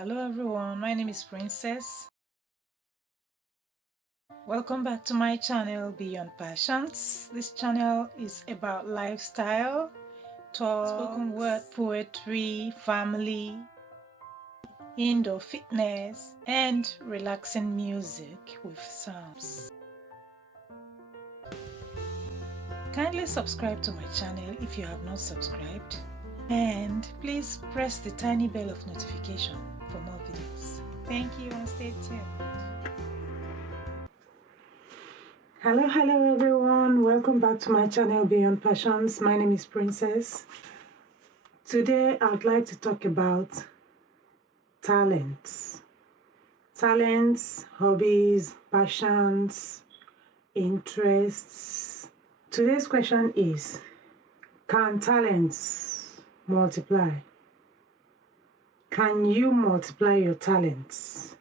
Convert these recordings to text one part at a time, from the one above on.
Hello everyone, my name is Princess. Welcome back to my channel Beyond Passions. This channel is about lifestyle, talk, spoken word, poetry, family, indoor fitness, and relaxing music with sounds. Kindly subscribe to my channel if you have not subscribed, and please press the tiny bell of notification for more videos. Thank you and stay tuned. Hello everyone, welcome back to my channel Beyond Passions. My name is Princess. Today I would like to talk about talents, hobbies, passions, interests. Today's question is, can talents multiply? Can you multiply your talents?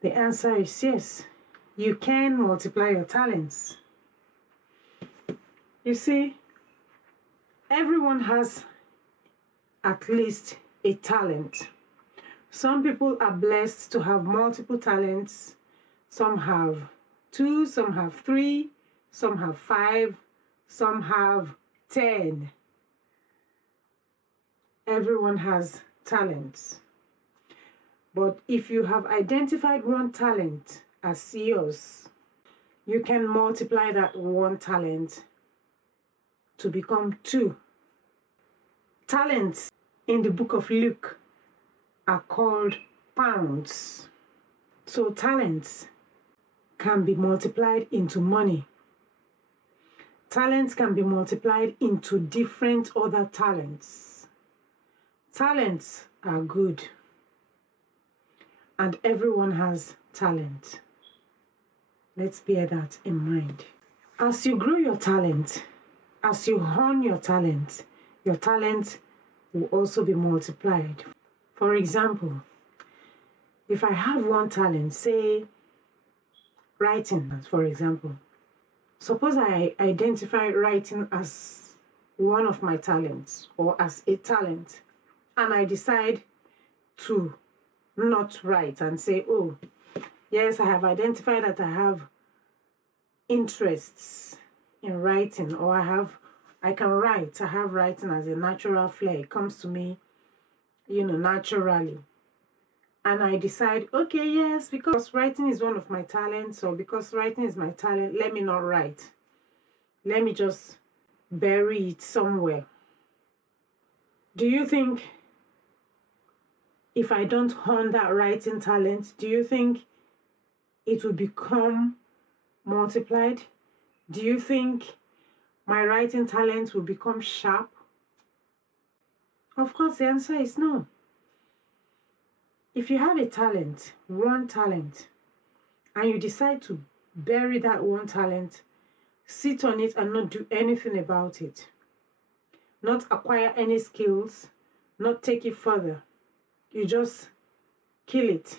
The answer is yes. You can multiply your talents. You see, everyone has at least a talent. Some people are blessed to have multiple talents. Some have 2, some have 3, some have 5, some have 10. Everyone has talents. But if you have identified one talent as yours, you can multiply that one talent to become 2. Talents in the book of Luke are called pounds. So talents can be multiplied into money. Talents can be multiplied into different other talents. Talents are good, and everyone has talent. Let's bear that in mind. As you grow your talent, as you hone your talent will also be multiplied. For example, if I have one talent, say writing, for example. Suppose I identify writing as one of my talents or as a talent, and I decide to not write and say, oh, yes, I have identified that I have interests in writing, or I can write. I have writing as a natural flair. It comes to me, naturally. And I decide, okay, yes, because writing is one of my talents, or because writing is my talent, let me not write. Let me just bury it somewhere. Do you think if I don't hone that writing talent, do you think it will become multiplied? Do you think my writing talent will become sharp? Of course, the answer is no. If you have a talent, one talent, and you decide to bury that one talent, sit on it and not do anything about it, not acquire any skills, not take it further, you just kill it,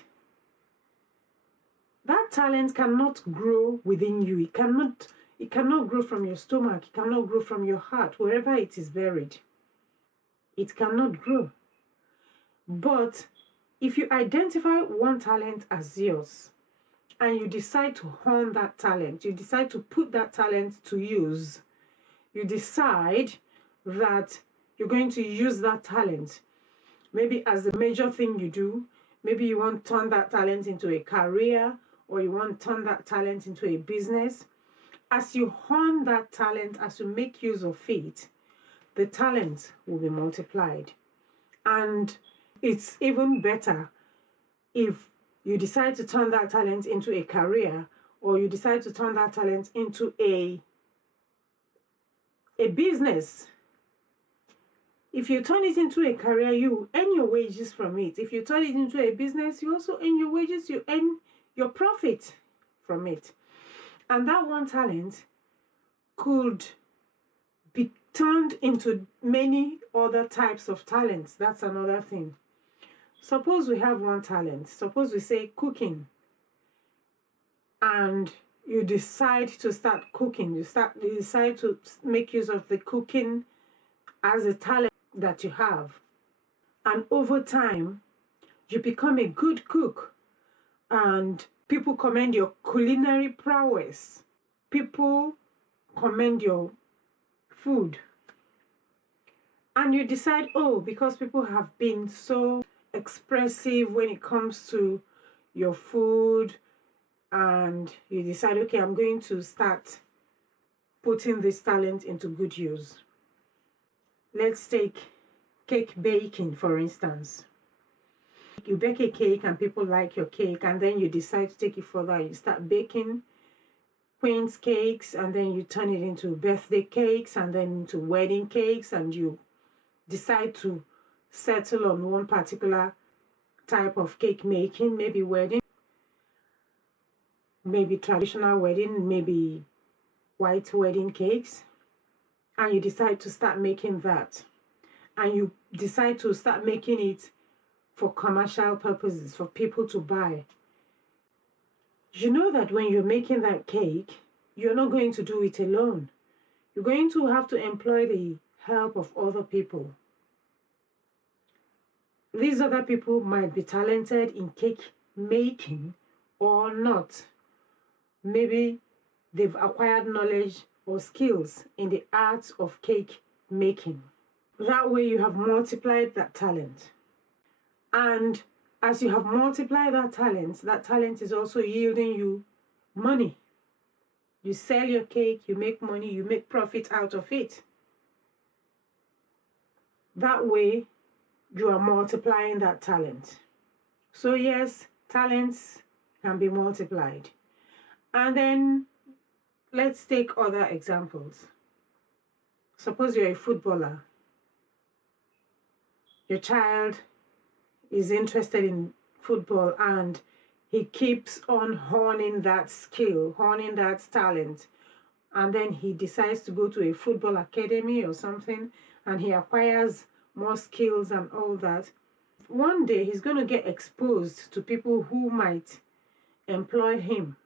that talent cannot grow within you. It cannot grow from your stomach. It cannot grow from your heart, wherever it is buried. It cannot grow. But if you identify one talent as yours, and you decide to hone that talent, you decide to put that talent to use, you decide that you're going to use that talent, maybe as the major thing you do. Maybe you want to turn that talent into a career, or you want to turn that talent into a business. As you hone that talent, as you make use of it, the talent will be multiplied. And it's even better if you decide to turn that talent into a career, or you decide to turn that talent into a business. If you turn it into a career, you earn your wages from it. If you turn it into a business, you also earn your wages, you earn your profit from it. And that one talent could be turned into many other types of talents. That's another thing. Suppose we have one talent. Suppose we say cooking. And you decide to start cooking. You decide to make use of the cooking as a talent that you have. And over time, you become a good cook and people commend your culinary prowess. People commend your food. And you decide, oh, because people have been so expressive when it comes to your food, and you decide, okay, I'm going to start putting this talent into good use. Let's take cake baking, for instance. You bake a cake and people like your cake, and then you decide to take it further. You start baking queen's cakes, and then you turn it into birthday cakes, and then into wedding cakes, and you decide to settle on one particular type of cake making, maybe wedding, maybe traditional wedding, maybe white wedding cakes, and you decide to start making that. And you decide to start making it for commercial purposes, for people to buy. You know that when you're making that cake, you're not going to do it alone. You're going to have to employ the help of other people. These other people might be talented in cake making or not. Maybe they've acquired knowledge or skills in the art of cake making. That way you have multiplied that talent. And as you have multiplied that talent is also yielding you money. You sell your cake, you make money, you make profit out of it. That way, you are multiplying that talent. So yes, talents can be multiplied. And then let's take other examples. Suppose you're a footballer. Your child is interested in football and he keeps on honing that skill, honing that talent. And then he decides to go to a football academy or something, and he acquires more skills and all that. One day he's going to get exposed to people who might employ him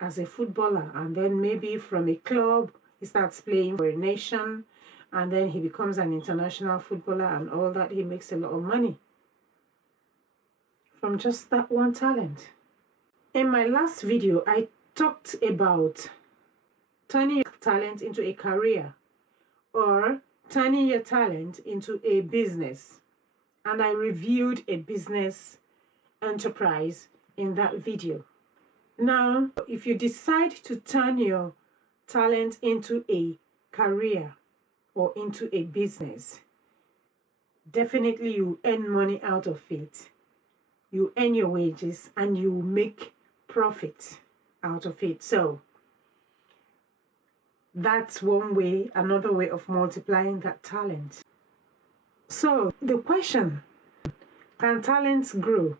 as a footballer, and then maybe from a club he starts playing for a nation, and then he becomes an international footballer and all that. He makes a lot of money from just that one talent. In my last video, I talked about turning your talent into a career or turning your talent into a business. And I reviewed a business enterprise in that video. Now, if you decide to turn your talent into a career or into a business, definitely you earn money out of it. You earn your wages and you make profit out of it. So that's one way, another way of multiplying that talent. So the question, can talents grow?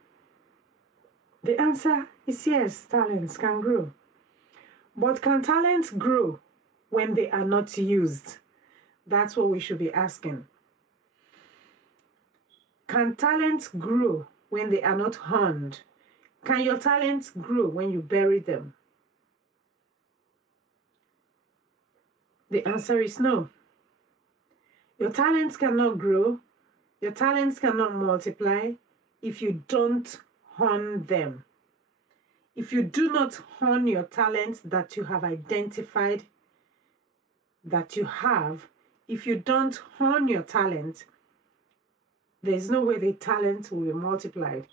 The answer is yes, talents can grow. But can talents grow when they are not used? That's what we should be asking. Can talents grow when they are not honed? Can your talents grow when you bury them? The answer is no. Your talents cannot grow, your talents cannot multiply if you don't hone them. If you do not hone your talents that you have identified that you have, if you don't hone your talent, there's no way the talent will be multiplied.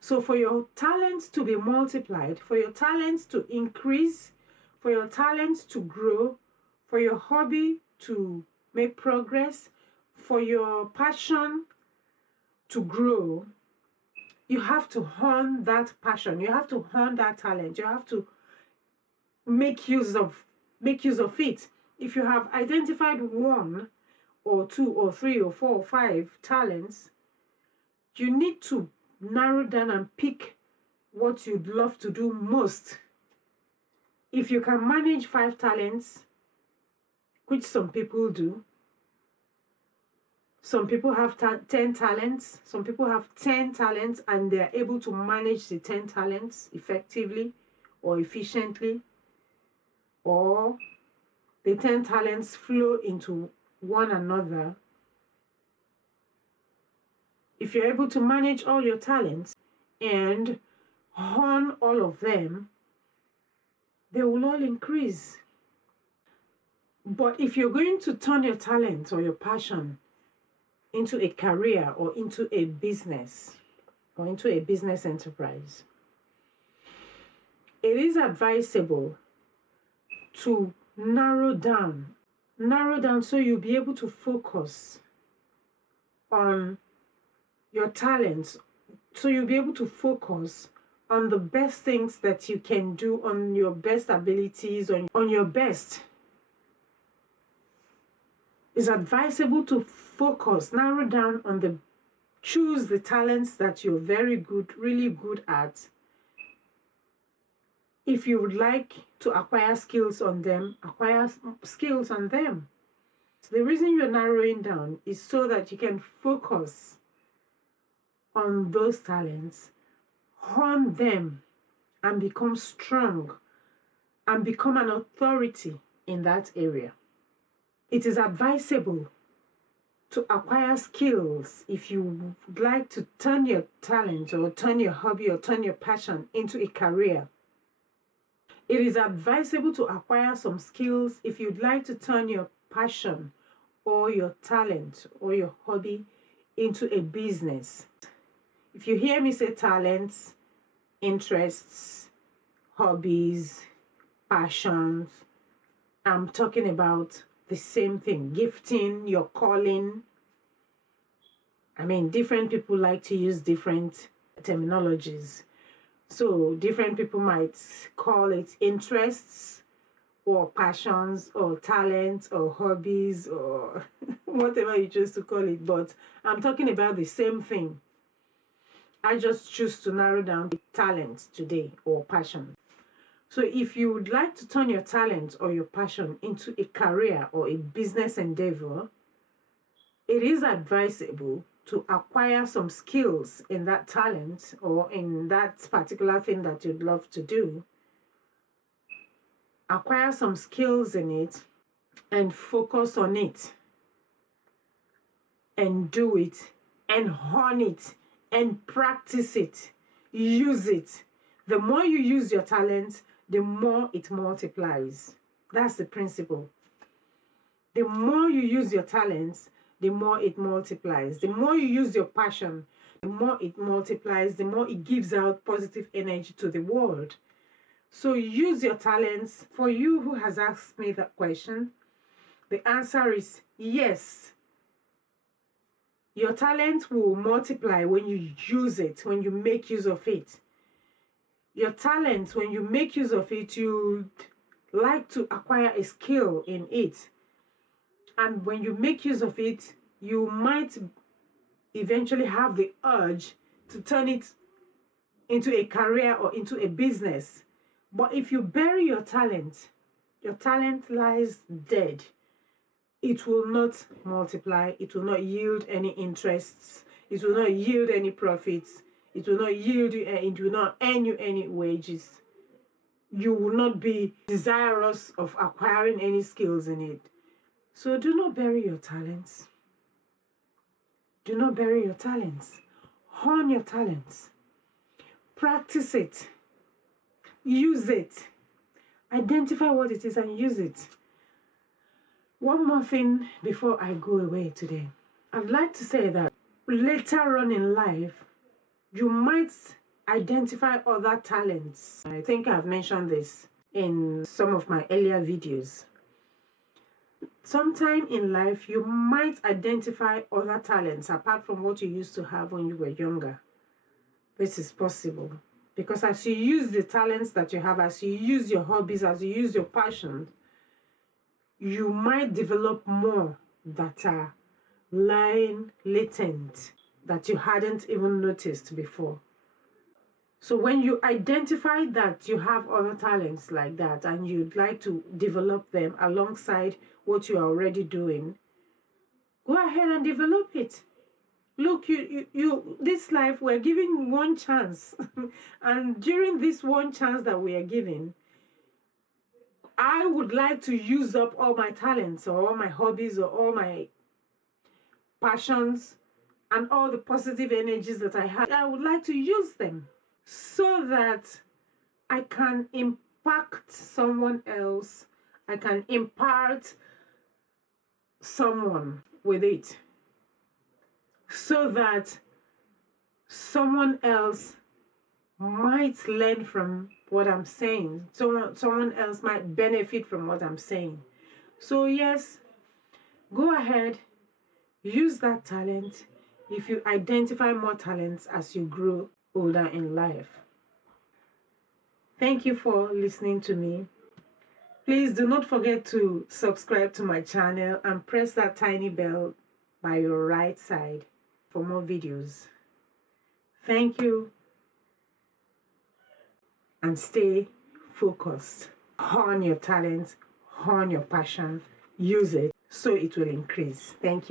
So for your talents to be multiplied, for your talents to increase, for your talents to grow, for your hobby to make progress, for your passion to grow, you have to hone that passion. You have to hone that talent. You have to make use of it. If you have identified one or two or three or four or five talents, you need to narrow down and pick what you'd love to do most. If you can manage 5 talents, which some people do, some people have 10 talents, some people have 10 talents and they're able to manage the 10 talents effectively or efficiently, or the 10 talents flow into one another. If you're able to manage all your talents and hone all of them, they will all increase. But if you're going to turn your talent or your passion into a career or into a business or into a business enterprise, it is advisable to narrow down so you'll be able to focus on your talents, so you'll be able to focus on the best things that you can do, on your best abilities, on your best. It's advisable to focus, narrow down on choose the talents that you're very good, really good at. If you would like to acquire skills on them, acquire skills on them. The reason you're narrowing down is so that you can focus on those talents, hone them, and become strong and become an authority in that area. It is advisable to acquire skills if you would like to turn your talent or turn your hobby or turn your passion into a career. It is advisable to acquire some skills if you'd like to turn your passion or your talent or your hobby into a business. If you hear me say talents, interests, hobbies, passions, I'm talking about the same thing. Gifting, your calling. I mean, different people like to use different terminologies. So different people might call it interests or passions or talents or hobbies or whatever you choose to call it. But I'm talking about the same thing. I just choose to narrow down the talent today or passion. So if you would like to turn your talent or your passion into a career or a business endeavor, it is advisable to acquire some skills in that talent or in that particular thing that you'd love to do. Acquire some skills in it and focus on it and do it and hone it and practice it. Use it. The more you use your talent, the more it multiplies. That's the principle. The more you use your talents, the more it multiplies. The more you use your passion, the more it multiplies, the more it gives out positive energy to the world. So use your talents. For you who has asked me that question, the answer is yes. Your talent will multiply when you use it, when you make use of it. Your talent, when you make use of it, you like to acquire a skill in it. And when you make use of it, you might eventually have the urge to turn it into a career or into a business. But if you bury your talent lies dead. It will not multiply. It will not yield any interests. It will not yield any profits. It will not yield you, it will not earn you any wages. You will not be desirous of acquiring any skills in it. So do not bury your talents. Do not bury your talents. Hone your talents. Practice it. Use it. Identify what it is and use it. One more thing before I go away today. I'd like to say that later on in life, you might identify other talents. I think I've mentioned this in some of my earlier videos. Sometime in life, you might identify other talents apart from what you used to have when you were younger. This is possible because as you use the talents that you have, as you use your hobbies, as you use your passion, you might develop more that are lying latent that you hadn't even noticed before. So when you identify that you have other talents like that and you'd like to develop them alongside what you are already doing, go ahead and develop it. Look, you this life, we're given one chance. And during this one chance that we are given, I would like to use up all my talents or all my hobbies or all my passions and all the positive energies that I have, I would like to use them so that I can impact someone else. I can impart someone with it so that someone else might learn from what I'm saying. Someone else might benefit from what I'm saying. So yes, go ahead, use that talent if you identify more talents as you grow older in life. Thank you for listening to me. Please do not forget to subscribe to my channel and press that tiny bell by your right side for more videos. Thank you, and stay focused. Hone your talent, hone your passion, use it so it will increase. Thank you.